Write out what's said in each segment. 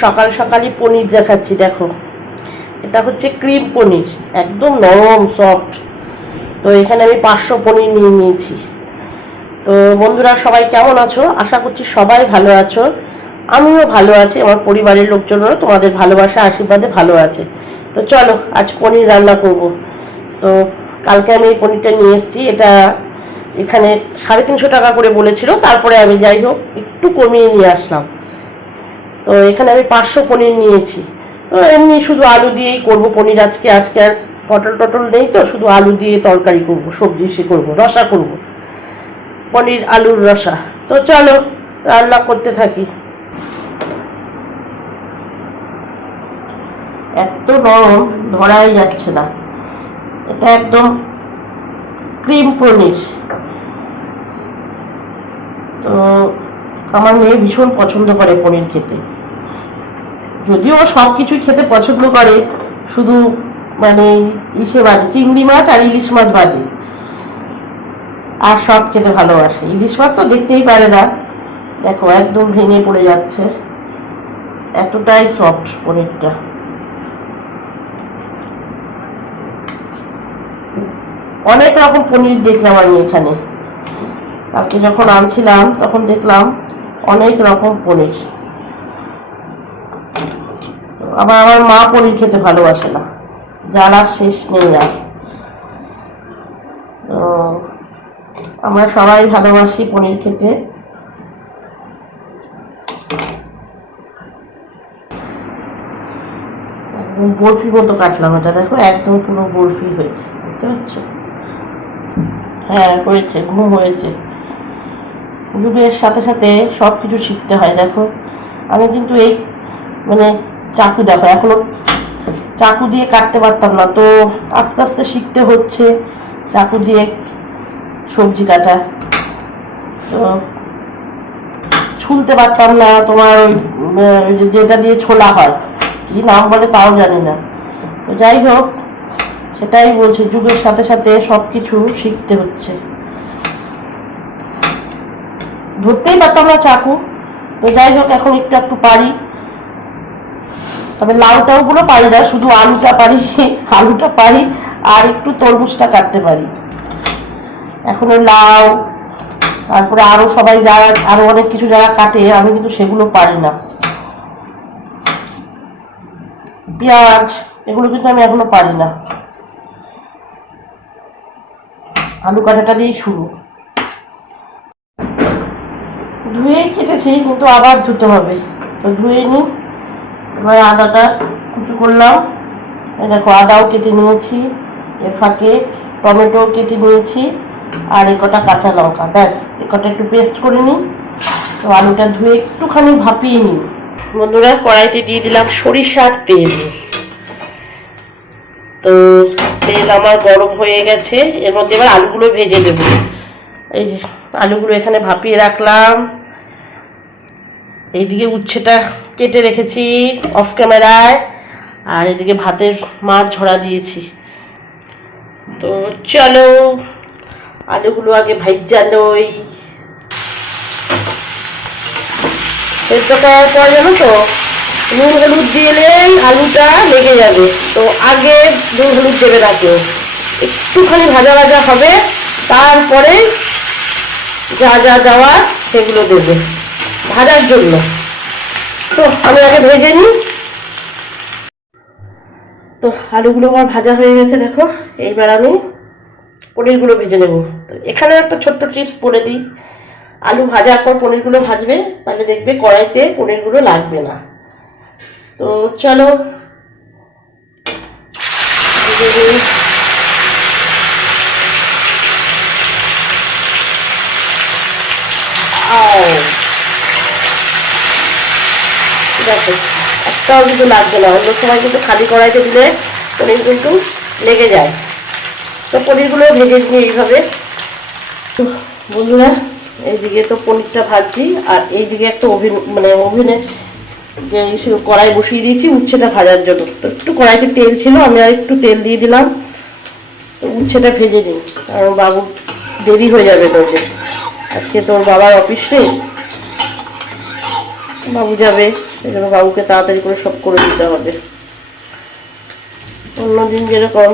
সকাল সকালই পনির দেখাচ্ছি দেখো। এটা হচ্ছে ক্রিম পনির, একদম নরম সফট তো এখানে আমি পাঁচশো পনির নিয়ে নিয়েছি। তো বন্ধুরা, সবাই কেমন আছো? আশা করছি সবাই ভালো আছো। আমিও ভালো আছি, আমার পরিবারের লোকজনরা তোমাদের ভালোবাসা, আশীর্বাদে ভালো আছে। তো চলো, আজ পনির রান্না করব। তো কালকে আমি এই পনিরটা নিয়ে এসেছি। এটা এখানে সাড়ে তিনশো টাকা করে বলেছিল। তারপরে আমি যাই হোক, একটু কমিয়ে নিয়ে আসলাম। তো এখানে আমি পাঁচশো পনির নিয়েছি। এমনি শুধু আলু দিয়েই করব, পনির আজকে আজকে আর পটল টটল নেই তো, শুধু আলু দিয়ে তরকারি করব, সবজি সে করব, রসা করব। পনির, আলুর রসা। তো চলো, রান্না করতে থাকি। এত নরম ধরাই যাচ্ছে না। এটা একদম ক্রিম পনির। তো আমার মেয়ে ভীষণ পছন্দ করে পনির খেতে। যদিও সব কিছুই খেতে পছন্দ করে, শুধু মানে ইসে বাদে, চিংড়ি মাছ আর ইলিশ মাছ বাদে। আর সব খেতে ভালোবাসে। ইলিশ মাছ তো দেখতেই পারে না। দেখো, একদম ভেঙে পড়ে যাচ্ছে। এতটাই সফট পনিরটা। অনেক রকম পনির দেখলাম আমি এখানে। কালকে যখন আনছিলাম, তখন দেখলাম অনেক রকম পনির। আবার আমার মা পনির খেতে ভালোবাসে না। আর শেষ নেই আর। তো, আমরা সবাই ভালোবাসি পনির খেতে। বরফি মতো কাটলাম এটা। দেখো, একদম পুরো বরফি হয়েছে। বুঝতে পারছ? হ্যাঁ হয়েছে, ঘুম হয়েছে। যুগের সাথে সাথে সব কিছু শিখতে হয়, দেখো। আমি কিন্তু এই মানে চাকু দেখো, এখনও চাকু দিয়ে কাটতে পারতাম না। তো আস্তে আস্তে শিখতে হচ্ছে চাকু দিয়ে সবজি কাটা। তো ছুলতে পারতাম না, তোমার যেটা দিয়ে ছোলা হয়। কি নাম বলে তাও জানি না। তো যাই হোক, সেটাই বলছে, যুগের সাথে সাথে সব কিছু শিখতে হচ্ছে। ধরতেই পারতাম না চাকু। তো যাই হোক, এখন একটু একটু পারি। তবে লাউটাও গুলো পারি না, শুধু আলুটা পারি আলুটা পারি আর একটু তরমুজটা কাটতে পারি। এখন লাউ, তারপরে আরও সবাই যারা, আরও অনেক কিছু যারা কাটে, আমি কিন্তু সেগুলো পারি না। পেঁয়াজ, এগুলো কিন্তু আমি এখনও পারি না। আলু কাটাটা দিয়েই শুরু। ধুয়েই কেটেছি, কিন্তু আবার ধুতে হবে। তো ধুয়ে নিই। এবার আদাটা কুচু করলাম। এই দেখো, আদাও কেটে নিয়েছি, এর ফাঁকে টমেটো কেটে নিয়েছি, আর এ কটা কাঁচা লঙ্কা। ব্যাস, এ কটা একটু পেস্ট করে নিই। তো আলুটা ধুয়ে একটুখানি ভাপিয়ে নিই। বন্ধুরা, কড়াইতে দিয়ে দিলাম সরিষার তেল। তো তেল আমার গরম হয়ে গেছে, এর মধ্যে এবার আলুগুলো ভেজে দেবো এই যে, আলুগুলো এখানে ভাপিয়ে রাখলাম। এইদিকে উচ্ছেটা কেটে রেখেছি অফ ক্যামেরায় আর এদিকে ভাতের মার ঝরা দিয়েছি। তো চলো, আলুগুলো আগে ভাইজা লই। সেদ্ধ করার জানো তো? নুন, হলুদ দিলেই আলুটা লেগে যাবে। তো আগে নুন, হলুদ দেবে রাখো একটুখানি ভাজা ভাজা হবে, তারপরে যা যা যাওয়ার সেগুলো দেবে। ভাজার জন্য। তো, আমি আগে ভেজে নিই। তো, আলুগুলো আমার ভাজা হয়ে গেছে, দেখো। এইবার আমি পনিরগুলো ভেজে নেব। তো, এখানে একটা ছোট্ট টিপস বলে দিই। আলু ভাজার পর পনিরগুলো ভাজবে, তাহলে দেখবে কড়াইতে পনিরগুলো লাগবে না। তো, চলো ভেজে নিই। আও দেখো, একটাও কিন্তু লাগবে না। অন্য সময় কিন্তু খালি কড়াইতে দিলে পনির কিন্তু লেগে যায়। তো পনিরগুলো ভেজে নিয়ে এইভাবে। বন্ধুরা, এইদিকে তো পনিরটা ভাজছি, আর এইদিকে একটা ওভেন মানে ওভেনে যে কড়াই বসিয়ে দিয়েছি, উচ্ছেটা ভাজার জন্য। তো একটু কড়াইতে তেল ছিল, আমি আর একটু তেল দিয়ে দিলাম। উচ্ছেটা ভেজে নিই। কারণ বাবু দেরি হয়ে যাবে তোকে আজকে তোর বাবার অফিস নেই। বাবু যাবে। সেই জন্য বাবুকে তাড়াতাড়ি করে সব করে দিতে হবে। অন্যদিন যেরকম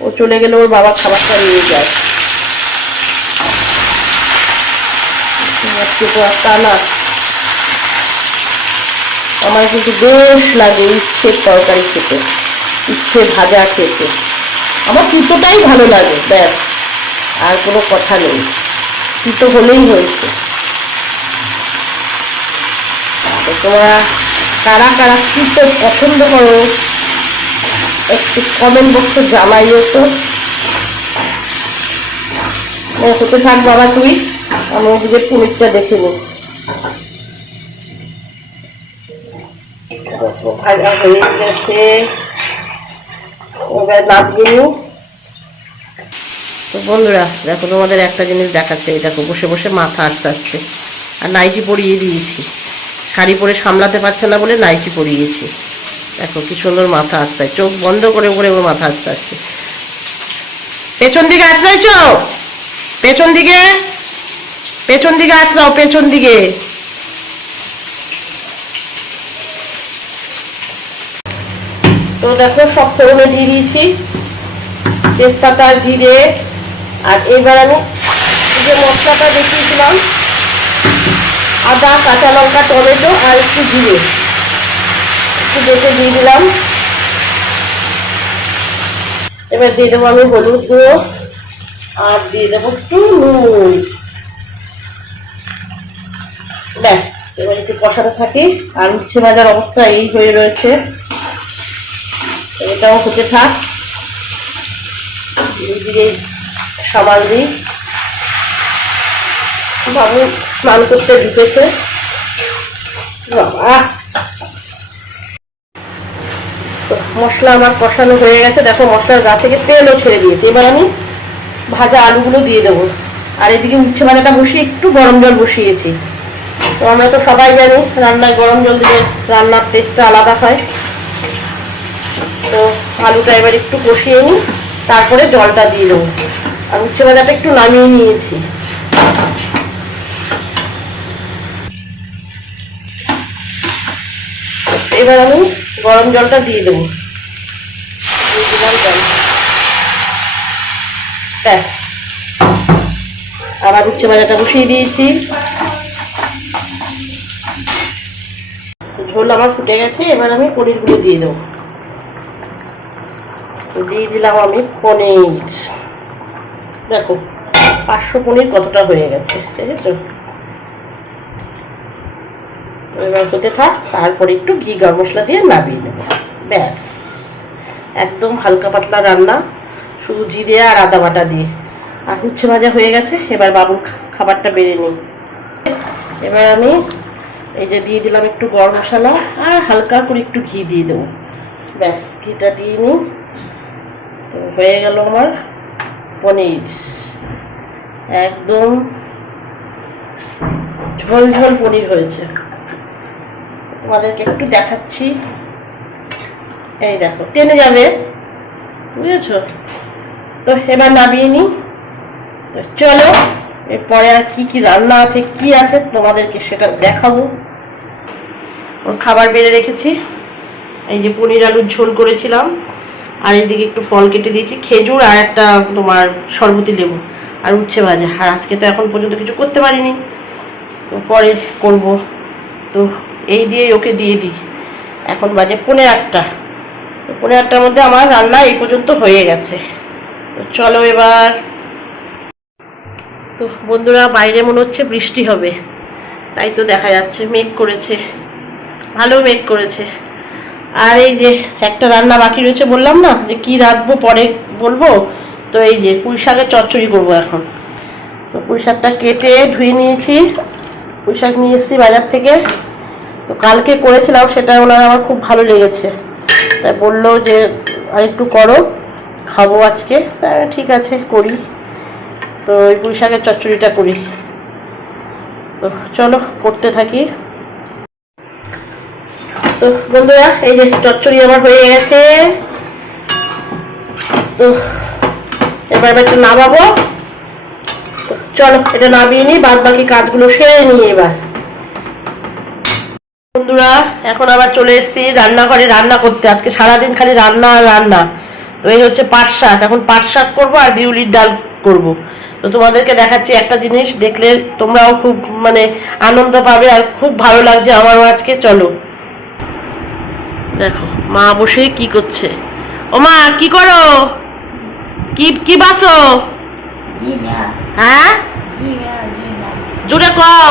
ও চলে গেলে ওর বাবা খাবারটা নিয়ে যায়। আজকে তো আর আমার কিন্তু বেশ লাগে ইচ্ছের তরকারি খেতে, ইচ্ছে ভাজা খেতে। আমার তিতোটাই ভালো লাগে, ব্যাস। আর কোনো কথা নেই। তিতো হলেই হয়েছে তো তোমরা কারা কারা তিতো পছন্দ করো একটু কমেন্ট বক্সে জানাইও তো ও, হতে থাক বাবা তুই আমি ওদিকে পনিরটা দেখে নিই। তো বন্ধুরা দেখো তোমাদের একটা জিনিস দেখাচ্ছে দেখো বসে বসে মাথা আটকাচ্ছে। আর নাইটি পরিয়ে দিয়েছি। শাড়ি পরে সামলাতে পারছে না বলে নাইটি পরিয়েছি। দেখো কি সুন্দর মাথা আটকায় চোখ বন্ধ করে করে ওর মাথা আসতে আসছে। পেছন দিকে আঁচড়াইছ পেছন দিকে? পেছন দিকে আঁচড়াও পেছন দিকে। তো দেখো, সব ফোড়নে দিয়ে দিয়েছি। তেজপাতা, জিরে, আর এবার আমি যে মশলাটা দেখিয়েছিলাম আদা কাঁচা লঙ্কা, টমেটো আর একটু জিরে। একটু বেটে দিয়ে দিলাম এবার দিয়ে দেবো আমি হলুদ গুঁড়ো আর দিয়ে দেবো একটু নুন। ব্যাস, এবার একটু কষাতে থাকি। আর উচ্ছে ভাজার অবস্থা এই হয়ে রয়েছে। এটাও হতে থাক। দিয়ে সাবান দিই। বাবু স্নান করতে ঢুকেছে। বাবা। মশলা আমার কষানো হয়ে গেছে। দেখো মশলার গা থেকে তেলও ছেড়ে দিয়েছে। এবার আমি ভাজা আলুগুলো দিয়ে দেবো। আর এদিকে উচ্ছে ভাজাটা বসিয়ে একটু গরম জল বসিয়েছি। তো আমরা তো সবাই জানি, রান্নায় গরম জল দিলে রান্নার টেস্টটা আলাদা হয়। তো আলুটা এবার একটু কষিয়ে নিই। তারপরে জলটা দিয়ে দেবো। আর উচ্ছে ভাজাটা একটু নামিয়ে নিয়েছি। এবার আমি গরম জলটা দিয়ে দেবো। ব্যাস। আবার উচ্ছে ভাজাটা বসিয়ে দিয়েছি। ঝোল আমার ফুটে গেছে, এবার আমি পনিরগুলো দিয়ে দেবো। দিয়ে দিলাম আমি পনির। দেখো, পাঁচশো পনির কতটা হয়ে গেছে ঠিক আছে এবার হতে থাক, তারপরে একটু ঘি, গরম মশলা দিয়ে নামিয়ে দেবো ব্যাস। একদম হালকা পাতলা রান্না, শুধু জিরে আর আদা বাটা দিয়ে। আর উচ্ছে ভাজা হয়ে গেছে, এবার বাবুর খাবারটা বেড়ে নিই। এবার আমি এই যে দিয়ে দিলাম একটু গরম মশলা, আর হালকা করে একটু ঘি দিয়ে দেবো। ব্যাস, ঘিটা দিয়ে নিই। তো হয়ে গেল আমার পনির। একদম ঝোল ঝোল পনির হয়েছে। তোমাদেরকে একটু দেখাচ্ছি। এই দেখো, টেনে যাবে। বুঝেছ? তো এবার নামিয়ে নিই। তো চলো, এরপরে আর কি কি রান্না আছে, কি আছে তোমাদেরকে সেটা দেখাবো। ওর খাবার বেড়ে রেখেছি। এই যে পনির আলুর ঝোল করেছিলাম। আর এদিকে একটু ফল কেটে দিয়েছি, খেজুর আর একটা তোমার শরবতি লেবু আর উচ্ছে ভাজা। আর আজকে তো এখন পর্যন্ত কিছু করতে পারিনি। তো পরে করব। তো এই দিয়েই ওকে দিয়ে দিই। এখন বাজে পনেরো আটটা। পনেরো আটটার মধ্যে আমার রান্না এই পর্যন্ত হয়ে গেছে। তো চলো এবার। তো বন্ধুরা, বাইরে মনে হচ্ছে বৃষ্টি হবে। তাই তো দেখা যাচ্ছে, মেঘ করেছে। ভালো মেঘ করেছে। আর এই যে একটা রান্না বাকি রয়েছে, বললাম না যে কি রাঁধবো পরে বলব? তো এই যে পুঁই শাকের চচ্চড়ি করব এখন। তো পুঁই শাকটা কেটে ধুয়ে নিয়েছি। পুঁই শাক নিয়ে এসেছি বাজার থেকে। তো কালকে করেছিলাম, সেটা ওনার আমার খুব ভালো লেগেছে। তাই বলল যে, আর একটু করো, খাব আজকে। ঠিক আছে, করি। তো ওই পুঁই শাকের চচ্চড়িটা করি। তো চলো, করতে থাকি। তো বন্ধুরা, এই যে চচ্চড়ি আমার হয়ে গেছে। তো এবার একটু নামাবো। চলো, এটা নামিয়ে নিই, বাদ বাকি কাজগুলো সেরে নিই এবার। বন্ধুরা এখন আবার চলে এসেছি রান্নাঘরে রান্না করতে। আজকে সারাদিন খালি রান্না আর রান্না। তো এই হচ্ছে পাট শাক। এখন পাট শাক করব আর বিউলির ডাল করব। তো তোমাদেরকে দেখাচ্ছি একটা জিনিস দেখলে তোমরাও খুব মানে আনন্দ পাবে আর খুব ভালো লাগছে আমারও আজকে। চলো। দেখো মা বসে কি করছে। ও মা কি করো? কি কি বাসো? হ্যাঁ. জুড়ে কও.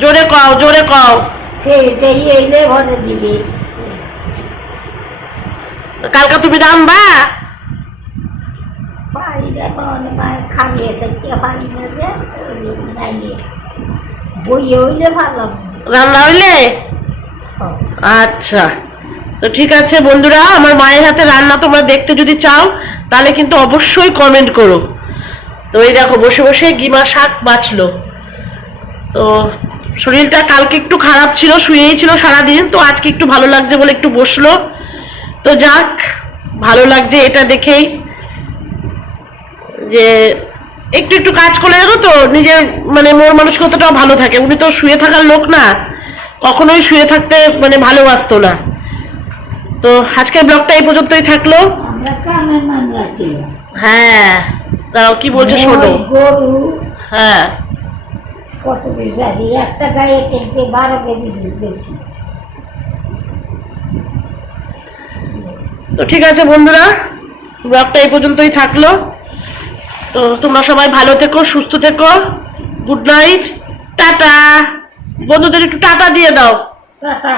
জোরে কও জোরে কও। jadi. কালকে তুমি যে? নাইলে বইয়ে হইলে ভালো। রান্না হইলে? আচ্ছা। তো ঠিক আছে বন্ধুরা আমার মায়ের হাতে রান্না তোমরা দেখতে যদি চাও তাহলে কিন্তু অবশ্যই কমেন্ট করো। তো এই দেখো বসে বসে গিমা শাক বাঁচলো। তো শরীরটা কালকে একটু খারাপ ছিল শুয়েই ছিল সারাদিন তো আজকে একটু ভালো লাগছে বলে একটু বসল। তো যাক ভালো লাগছে এটা দেখেই। যে একটু একটু কাজ করে জানো তো নিজের মানে মন মানসিকতাটাও ভালো থাকে। উনি তো শুয়ে থাকার লোক না কখনোই শুয়ে থাকতে মানে ভালোবাসতো না। তো আজকের ব্লগটা এই পর্যন্তই থাকল। মানুষ হ্যাঁ। দাঁড়াও কি বলছে শোনো। গরু হ্যাঁ। কত আছে একটা গায়ে কেজি বারো কেজি দুধ বেশি। তো ঠিক আছে বন্ধুরা ব্লগটা এই পর্যন্তই থাকল। তো তোমরা সবাই ভালো থেকো সুস্থ থেকো। Good night. টাটা। বন্ধুদের একটু টাটা দিয়ে দাও। টাটা।